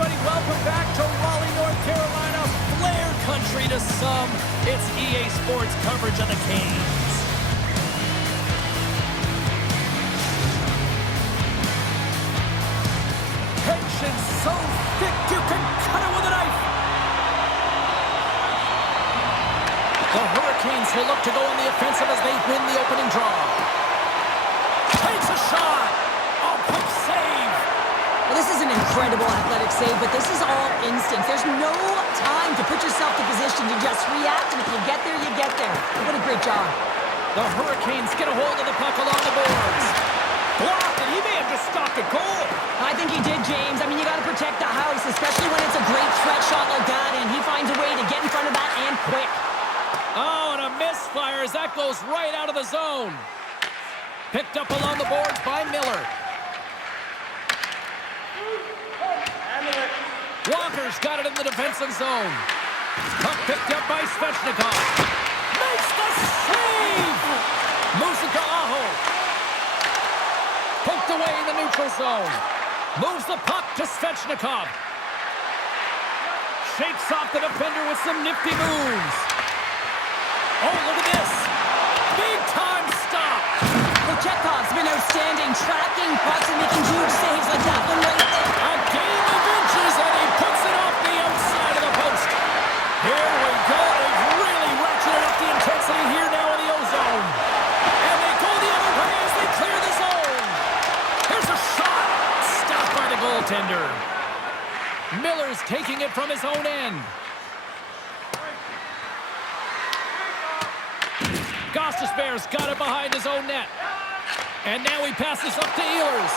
everybody. Welcome back to Raleigh, North Carolina. Flair country to some. It's EA Sports coverage of the Canes. Tension so thick you can cut it with a knife. The Hurricanes will look to go on the offensive as they win the opening draw. Takes a shot. Oh, quick save. Well, this is an incredible athletic save, but this is all instinct. There's no time to put yourself in position to just react, and if you get there, you get there. What a great job. The Hurricanes get a hold of the puck along the boards. Blocked, and he may have just stopped a goal. I think he did, James. I mean, you got to protect the house, especially when it's a great threat shot like that, and he finds a way to get in front of that and quick. Oh, and a misfire as that goes right out of the zone. Picked up along the boards by Miller. Walker's got it in the defensive zone. Puck picked up by Svechnikov. Makes the save! Moves it to Aho. Poked away in the neutral zone. Moves the puck to Svechnikov. Shakes off the defender with some nifty moves. Oh, look at this. Big time stop. Well, Chekhov's been outstanding, tracking pucks and making huge saves like that one right there. A game of inches, and he puts it off the outside of the post. Here we go. They've really ratcheted up the intensity here now in the O-zone. And they go the other way as they clear the zone. Here's a shot. Stopped by the goaltender. Miller's taking it from his own end. Gostisbehere's got it behind his own net. And now he passes up to Ehlers.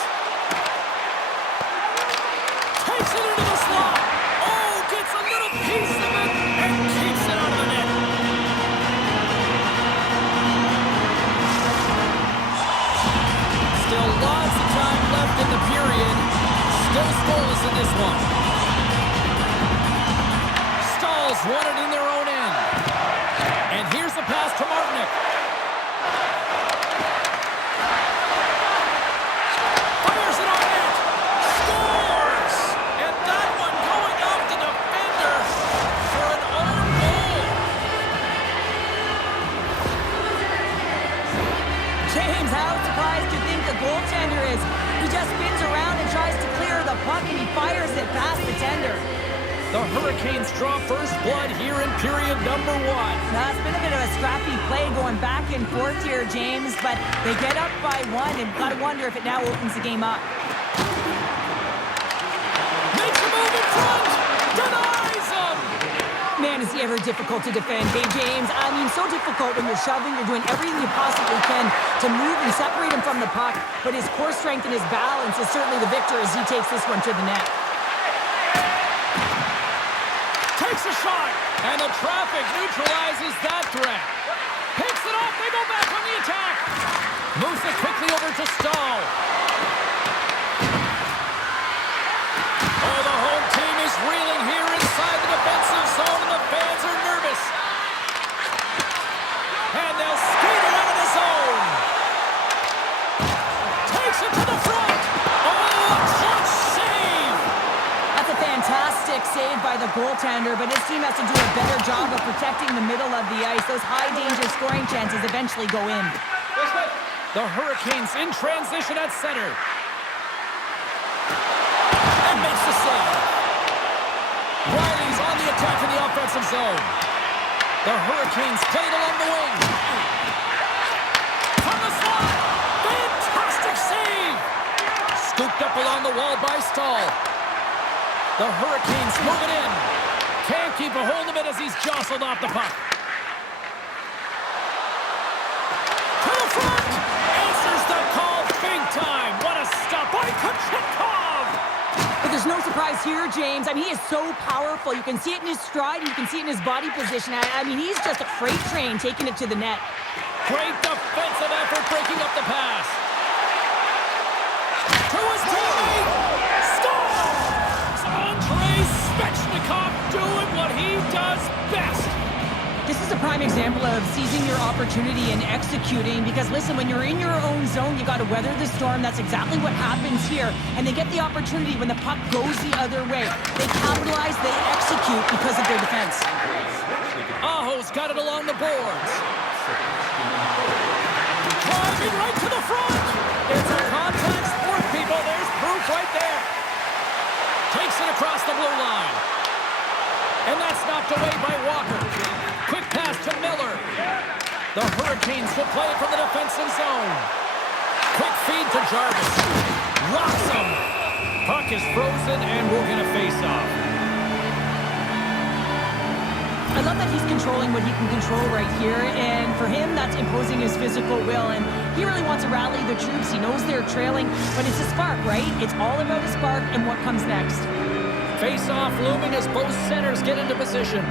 Takes it into the slot. Oh, gets a little piece of it and keeps it out of the net. Still lots of time left in the period. Still scoreless in this one. Stahl's won it in their own end. And here's the pass to Martinick. Fires it on net. Scores! And that one going off the defender for an own goal. James, how surprised do you think the goaltender is? He just spins around and tries to clear the puck, and he fires it past the tender. The Hurricanes draw first blood here in period number 1. Now, it's been a bit of a scrappy play going back and forth here, James, but they get up by 1, and got to wonder if it now opens the game up. Makes a move in front! Denies him! Man, is he ever difficult to defend. Hey, James, I mean, so difficult when you're shoving, you're doing everything you possibly can to move and separate him from the puck, but his core strength and his balance is certainly the victor as he takes this one to the net. Takes a shot, and the traffic neutralizes that threat. Picks it off, they go back on the attack. Moves it quickly over to Stahl. Oh, the home team is reeling here inside the defensive zone, and the fans are nervous. And they'll skate it out of the zone. Takes it to the front. Oh, a clutch save. That's a fantastic save by the goaltender, but his team has to do a better job of protecting the middle of the ice. Those high-danger scoring chances eventually go in. The Hurricanes in transition at center. And makes the save. Riley's on the attack in the offensive zone. The Hurricanes play it along the wing. From the slot. Fantastic save. Scooped up along the wall by Stahl. The Hurricanes move it in. Can't keep a hold of it as he's jostled off the puck. To the front. Answers the call big time. What a stop by Kochetkov. But there's no surprise here, James. I mean, he is so powerful. You can see it in his stride, and you can see it in his body position. I mean, he's just a freight train taking it to the net. Great defensive effort breaking up the pass. To his teammate. Scores! Andrei Svechnikov doing what he does best. This is a prime example of seizing your opportunity and executing, because listen, when you're in your own zone, you got to weather the storm. That's exactly what happens here. And they get the opportunity when the puck goes the other way. They capitalize, they execute because of their defense. Aho's got it along the boards. Driving right to the front. It's a contact sport, people. There's proof right there. Takes it across the blue line. And that's knocked away by Walker. Quick pass to Miller. The Hurricanes will play it from the defensive zone. Quick feed to Jarvis. Rocks him. Puck is frozen, and we're going to face off. I love that he's controlling what he can control right here, and for him, that's imposing his physical will, and he really wants to rally the troops. He knows they're trailing, but it's a spark, right? It's all about a spark and what comes next. Face-off looming as both centers get into position.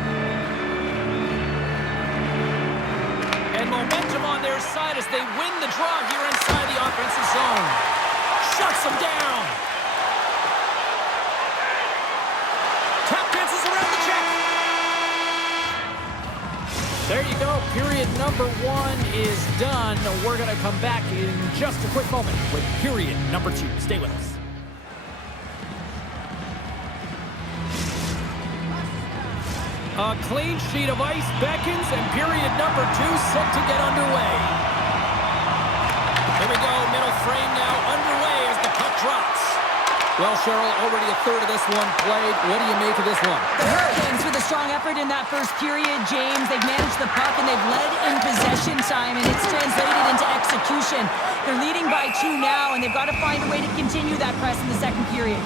And momentum on their side as they win the draw here inside the offensive zone. Shuts them down. Tap dances around the check. There you go. Period number 1 is done. We're going to come back in just a quick moment with period number 2. Stay with us. A clean sheet of ice beckons, and period number 2 set to get underway. Here we go, middle frame now underway as the puck drops. Well, Cheryl, already a third of this one played. What do you make of this one? The Hurricanes with a strong effort in that first period, James. They've managed the puck and they've led in possession time, and it's translated into execution. They're leading by 2 now, and they've got to find a way to continue that press in the second period.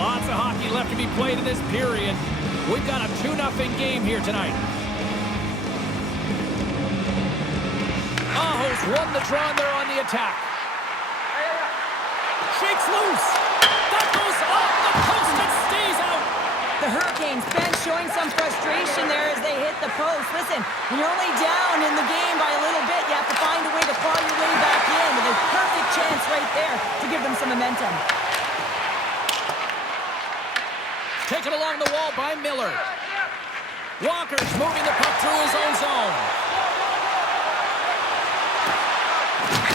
Lots of hockey left to be played in this period. We've got a 2-0 game here tonight. Aho's won the draw, and they're on the attack. Shakes loose. That goes off the post and stays out. The Hurricanes bench showing some frustration there as they hit the post. Listen, when you're only down in the game by a little bit, you have to find a way to claw your way back in, with a perfect chance right there to give them some momentum. Taken along the wall by Miller. Walker's moving the puck through his own zone.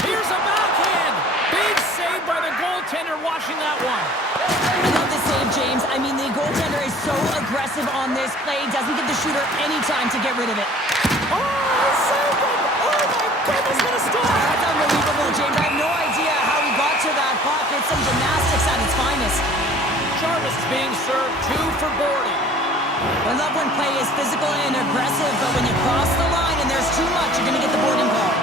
Here's a backhand. Big save by the goaltender watching that one. I love the save, James. I mean, the goaltender is so aggressive on this play. Doesn't give the shooter any time to get rid of it. Oh, saved it! Oh, my goodness, what a stop! That's unbelievable, James. I have no idea how he got to that puck. It's some gymnastics at its finest. Jarvis is being served 2 for boarding. I love when play is physical and aggressive, but when you cross the line and there's too much, you're going to get the boarding call.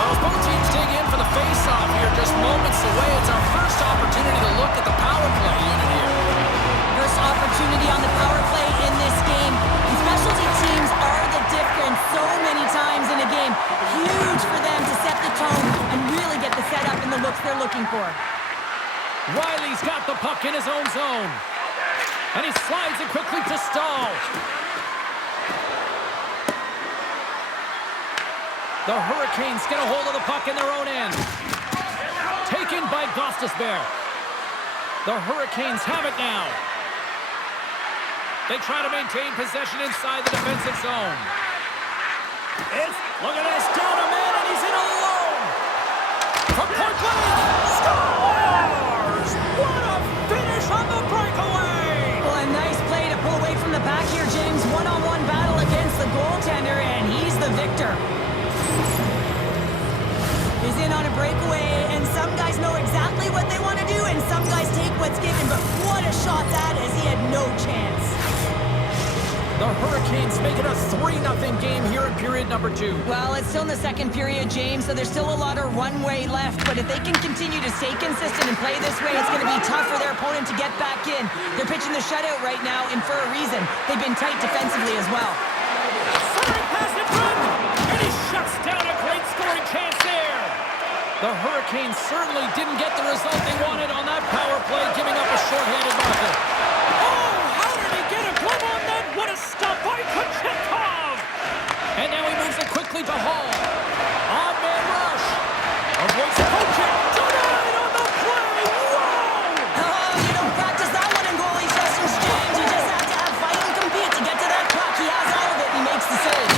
Well, both teams dig in for the face-off here just moments away. It's our first opportunity to look at the power play unit here. First opportunity on the power play in this game. And specialty teams are the difference so many times in a game. Huge for them to set the tone and really get the setup and the looks they're looking for. Riley's got the puck in his own zone. And he slides it quickly to Stahl. The Hurricanes get a hold of the puck in their own end. Taken by Gostisbehere. The Hurricanes have it now. They try to maintain possession inside the defensive zone. Look at this, down a man, and he's in alone. From point blank, scores! What a finish on the breakaway! Well, a nice play to pull away from the back here, James. One-on-one battle against the goaltender, and he's the victor. He's in on a breakaway, and some guys know exactly what they want to do, and some guys take what's given, but what a shot that is. He had no chance. The Hurricanes make it a 3-0 game here in period number 2. Well, it's still in the second period, James, so there's still a lot of runway left, but if they can continue to stay consistent and play this way, it's going to be tough for their opponent to get back in. They're pitching the shutout right now, and for a reason. They've been tight defensively as well. Firing pass in front, and he shuts down a great scoring chance there. The Hurricanes certainly didn't get the result they wanted on that power play, giving up a shorthanded marker. Oh, how did he get a glove on that? What a stop by Kochetkov! quickly to Hall. On-man rush. Avoids the poke check. Denied on the play. Whoa! Oh, you don't practice that one in goalie sessions, James. You just have to have fight and compete to get to that puck. He has all of it, and he makes the save.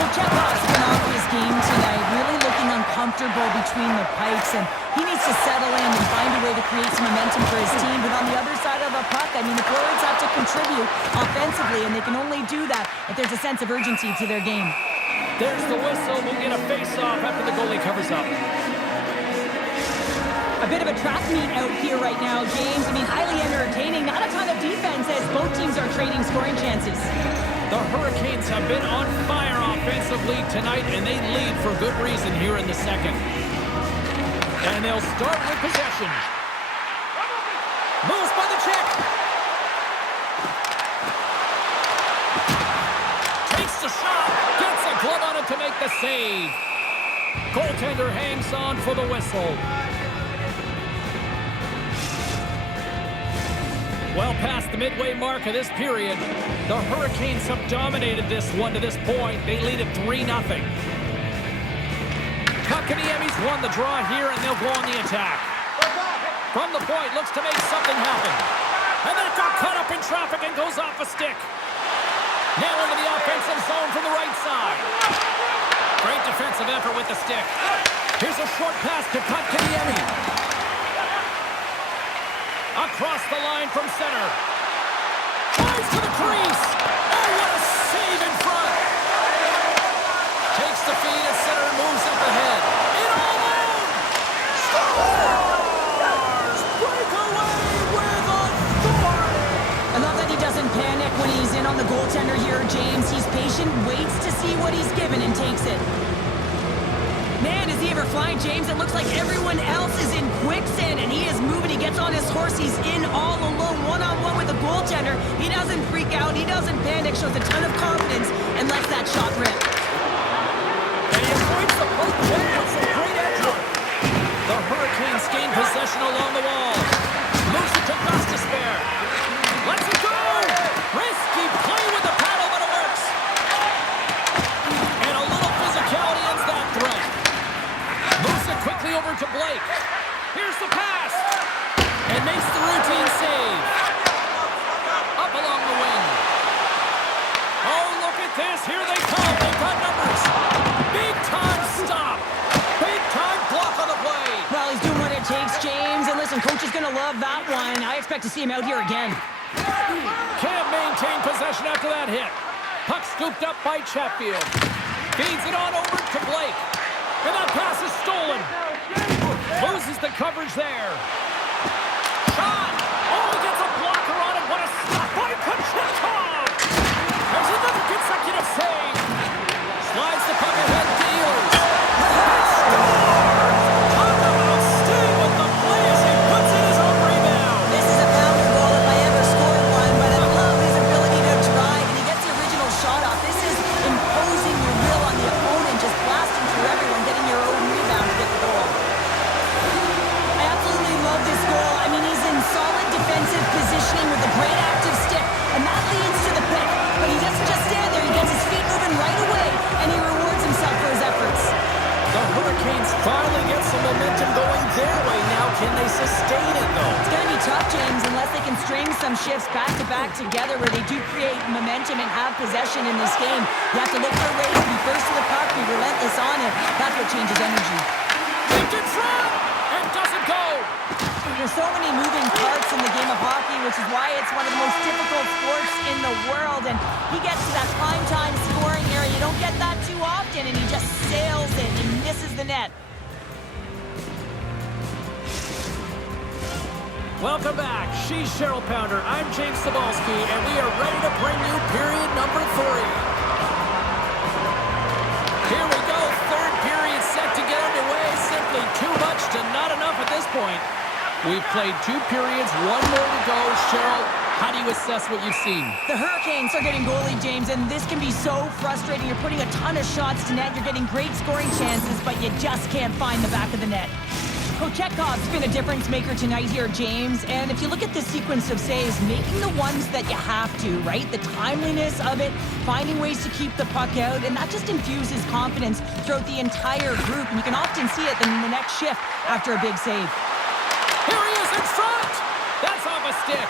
Kochetkov's been off his game tonight, really looking uncomfortable between the pipes, and he needs to settle in and find a way to create some momentum for his team. But on the other side of the puck, I mean, the forwards have to contribute offensively, and they can only do that if there's a sense of urgency to their game. There's the whistle. We'll get a face-off after the goalie covers up. A bit of a track meet out here right now, James. I mean, highly entertaining. Not a ton of defense as both teams are trading scoring chances. The Hurricanes have been on fire offensively tonight, and they lead for good reason here in the second. And they'll start with possession. Moves by the check. Takes the shot. Gets a glove on it to make the save. Goaltender hangs on for the whistle. Well past the midway mark of this period, the Hurricanes have dominated this one to this point. They lead it 3-0. Kotkaniemi's won the draw here, and they'll go on the attack. From the point, looks to make something happen. And then it got caught up in traffic and goes off a stick. Now into the offensive zone from the right side. Great defensive effort with the stick. Here's a short pass to Kotkaniemi. Across the line from center. Drives to the crease. Oh, what a save in front. Takes the feed at center and moves up ahead. In alone. Scores! Breakaway with authority. I love that he doesn't panic when he's in on the goaltender here, James. He's patient, waits to see what he's given, and takes it. Man, is he ever flying, James? It looks like everyone else is in quicksand, and he is moving. He gets on his horse. He's in all alone, one-on-one with the goaltender. He doesn't freak out. He doesn't panic. Shows a ton of confidence and lets that shot rip. And he avoids the poke check with some great effort. The Hurricanes gain possession along the wall. Moves it to Gostisbehere. Lets it go. Risky play with the paddle, but it works. And a little physicality ends that threat. Moves it quickly over to Blake. Here's the pass. And makes the routine save. Up along the wing. Oh, look at this. Here they come. They've got numbers. Big time stop. Big time block on the play. Well, he's doing what it takes, James. And listen, coach is going to love that one. I expect to see him out here again. Can't maintain possession after that hit. Puck scooped up by Chatfield. Feeds it on over to Blake. And that pass is stolen. Loses the coverage there. Shot. Oh, he gets a blocker on it. What a stop by Kochetkov. There's another consecutive save. Slides the puck ahead. Dealers. Talk about staying with the play as he puts in his own rebound. This is a pounder goal if I ever scored one, but I love his ability to drive, and he gets the original shot off. This is imposing your will on the opponent, just blasting through everyone, getting your own rebound to get the goal. I absolutely love this goal. I mean, he's in solid defensive positioning with a great active stick, and that leads to the pick. But he doesn't just stand there. He gets his feet moving right away, and he rewards himself for his efforts. The Hurricanes finally get some momentum going their way now. Can they sustain it, though? It's going to be tough, James, unless they can string some shifts back-to-back together where they do create momentum and have possession in this game. You have to look for ways to be first to the puck, be relentless on it. That's what changes energy. Kicked in front and doesn't go. There's so many moving parts in the game of hockey, which is why it's one of the most difficult sports in the world. And he gets to that prime-time scoring area. You don't get that too often, and he just sails it and misses the net. Welcome back. She's Cheryl Pounder. I'm James Cebulski, and we are ready to bring you period number 3. Here we go. Third period set to get underway. Simply too much to not enough at this point. We've played 2 periods, 1 more to go. Cheryl, how do you assess what you've seen? The Hurricanes are getting goalie, James, and this can be so frustrating. You're putting a ton of shots to net. You're getting great scoring chances, but you just can't find the back of the net. Kochekhov's been a difference maker tonight here, James. And if you look at this sequence of saves, making the ones that you have to, right? The timeliness of it, finding ways to keep the puck out, and that just infuses confidence throughout the entire group. And you can often see it in the next shift after a big save. Here he is in front. That's off a stick.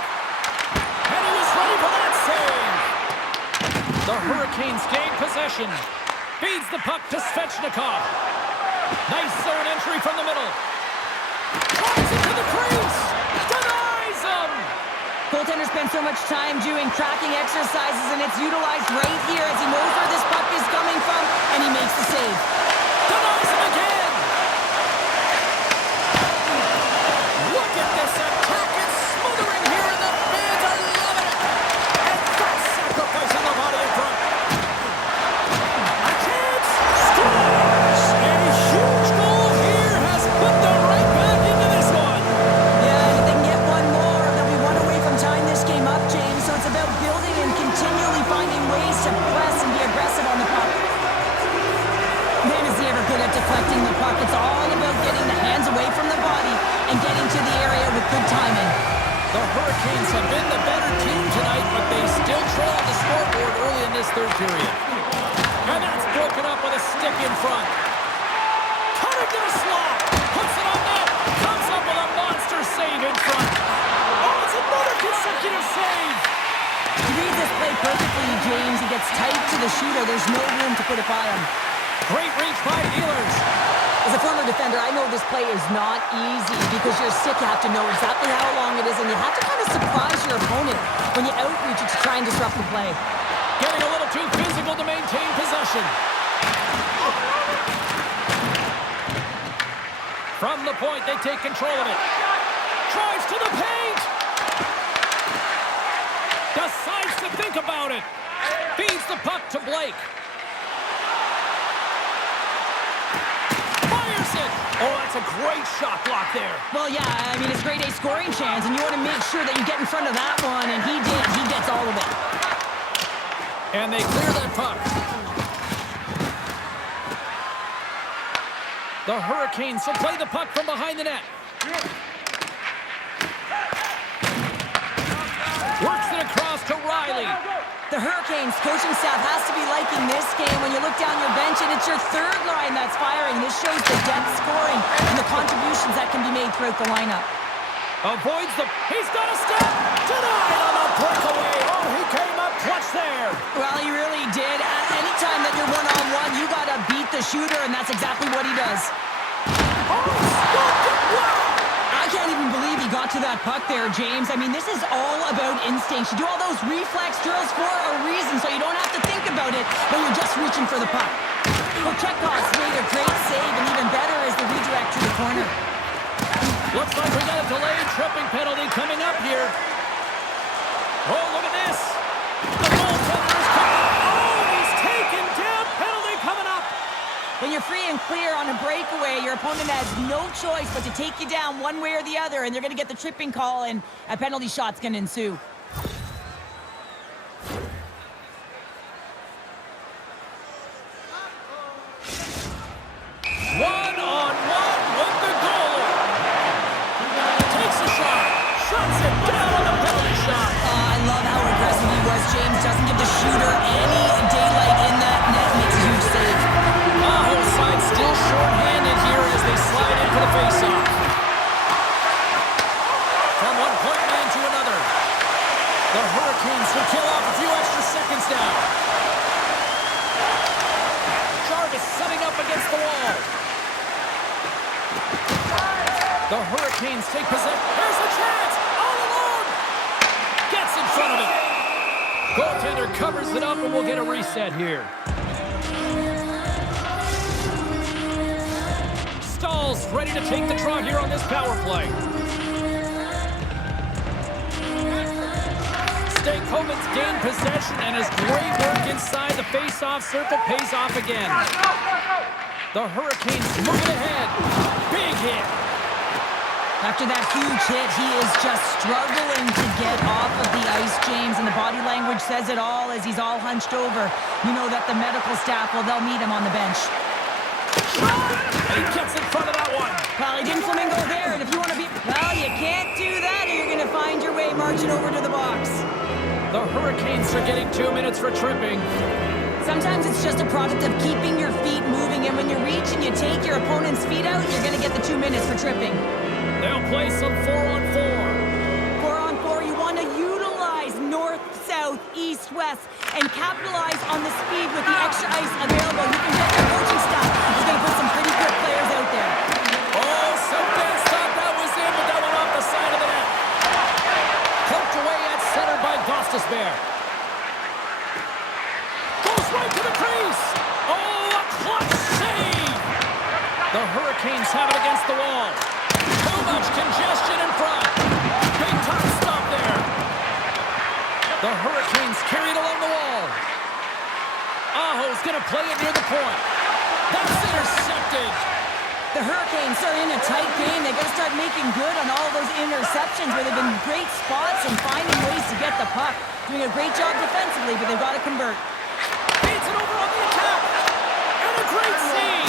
And he was ready for that save. The Hurricanes gain possession. Feeds the puck to Svechnikov. Nice zone entry from the middle. Drives it to the crease. Denies him. Goaltender spends so much time doing tracking exercises, and it's utilized right here as he knows where this puck is coming from, and he makes the save. Denies him again. Look at this attack. It's smothering here, and the fans are loving it. And that's sacrificing the body in front. A chance. Scores. A huge goal here has put them right back into this one. Yeah, if they can get one more, they'll be one away from tying this game up, James. So it's about building and continually finding ways to press and be aggressive on the puck. Man, is he ever good at deflecting the puck. It's all about getting the hands away from the body and getting to the area with good timing. The Hurricanes have been the better team tonight, but they still trail on the scoreboard early in this third period. And that's broken up with a stick in front. Cutting to the slot. Puts it on net. Comes up with a monster save in front. Oh, it's another consecutive save. He reads this play perfectly, James. He gets tight to the shooter. There's no room to put it by him. Great reach by Ehlers. As a former defender, I know this play is not easy because you're sick. You have to know exactly how long it is, and you have to kind of surprise your opponent when you outreach it to try and disrupt the play. Getting a little too physical to maintain possession. From the point, they take control of it. Drives to the paint. Decides to think about it. Feeds the puck to Blake. Fires it. Oh, that's a great shot block there. Well, yeah, I mean, it's grade A scoring chance, and you want to make sure that you get in front of that one, and he did. He gets all of it. And they clear that puck. The Hurricanes will play the puck from behind the net. Works it across to Riley. The Hurricanes coaching staff has to be liking this game when you look down your bench and it's your third line that's firing. This shows the depth scoring and the contributions that can be made throughout the lineup. Avoids the... He's got a step! Denied on the breakaway! Oh, he came up clutch there! Well, he really did. At any time that you're one-on-one, you got to beat the shooter, and that's exactly what he does. Oh, stopped it! Wow! I can't even believe he got to that puck there, James. I mean, this is all about instinct. You do all those reflex drills for a reason, so you don't have to think about it when you're just reaching for the puck. Kochekhov's made a great save, and even better is the redirect to the corner. Looks like we got a delayed tripping penalty coming up here. Oh, look at this. The goaltender is coming. Oh, he's taken down. Penalty coming up. When you're free and clear on a breakaway, your opponent has no choice but to take you down one way or the other, and they're going to get the tripping call, and a penalty shot's going to ensue. One-on-one with the goalie. Takes a shot. Shuts it down on the penalty shot. I love how aggressive he was, James. Doesn't give the shooter any daylight in that net. Makes a huge save. Whole side still short-handed here as they slide in for the face-off. From one point man to another. The Hurricanes will kill off a few extra seconds now. Jarvis setting up against the wall. The Hurricanes take possession. There's a chance! All alone! Gets in front of it. Goaltender covers it up, and we'll get a reset here. Stahl's ready to take the draw here on this power play. Stankoven's gained possession, and his great work inside the face-off circle pays off again. The Hurricanes moving ahead. Big hit. After that huge hit, he is just struggling to get off of the ice, James, and the body language says it all as he's all hunched over. You know that the medical staff, well, they'll meet him on the bench. And he gets in front of that one. Well, he didn't flamingo Hurricanes are getting 2 minutes for tripping. Sometimes it's just a product of keeping your feet moving, and when you reach and you take your opponent's feet out, you're going to get the 2 minutes for tripping. They'll play some 4-on-4. 4-on-4, you want to utilize north, south, east, west, and capitalize on the speed with the extra ice available. You can get your coaching staff. He's going to put some pretty quick players out there. Oh, some fans thought that was in, but that went off the side of the net. Poked away at center by Gostisbehere. Goes right to the crease. Oh, a clutch save. The Hurricanes have it against the wall. Too much congestion in front. Big time stop there. The Hurricanes carry it along the wall. Aho's going to play it near the point. That's intercepted. The Hurricanes are in a tight game. They got to start making good on all those interceptions where they've been great spots and finding ways to get the puck. Doing a great job defensively, but they've got to convert. Beats it over on the attack. And a great save.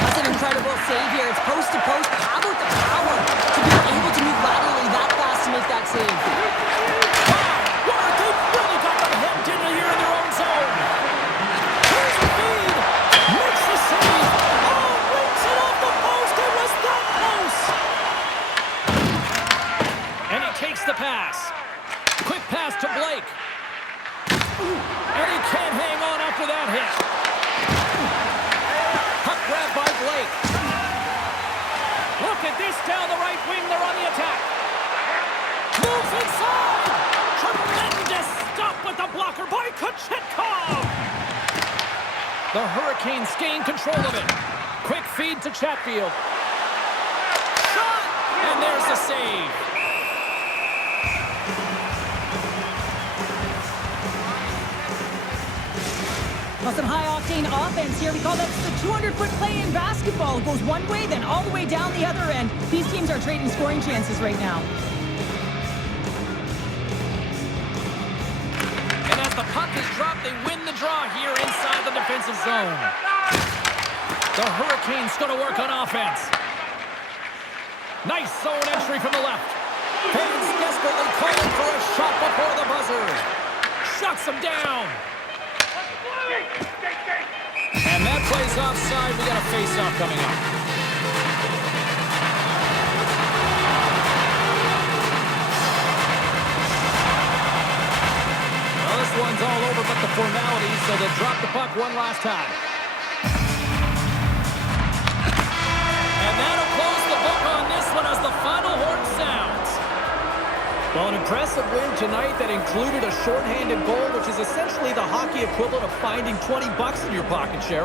That's an incredible save here. It's post to post. How about the power to be able to move laterally that fast to make that save? Wow, they've really got them hemmed in here in their own zone. Here's the feed. Makes the save. Oh, rings it off the post. It was that close. And he takes the pass. Quick pass to Blake. And he can't hang on after that hit. Puck grab by Blake. Look at this down the right wing. They're on the attack. Moves inside. Tremendous stop with the blocker by Kochetkov. The Hurricanes gain control of it. Quick feed to Chatfield. Shot! And there's the save. Well, some high-octane offense here. We call that the 200-foot play in basketball. It goes one way, then all the way down the other end. These teams are trading scoring chances right now. And as the puck is dropped, they win the draw here inside the defensive zone. The Hurricanes going to work on offense. Nice zone entry from the left. Fans desperately calling for a shot before the buzzer. Shuts him down. And that plays offside. We got a face-off coming up. Well, this one's all over but the formalities, so they'll drop the puck one last time. And that'll close the book on this one as the final horn sounds. Well, an impressive win tonight that included a shorthanded goal, which is essentially the hockey equivalent of finding $20 in your pocket, Cheryl.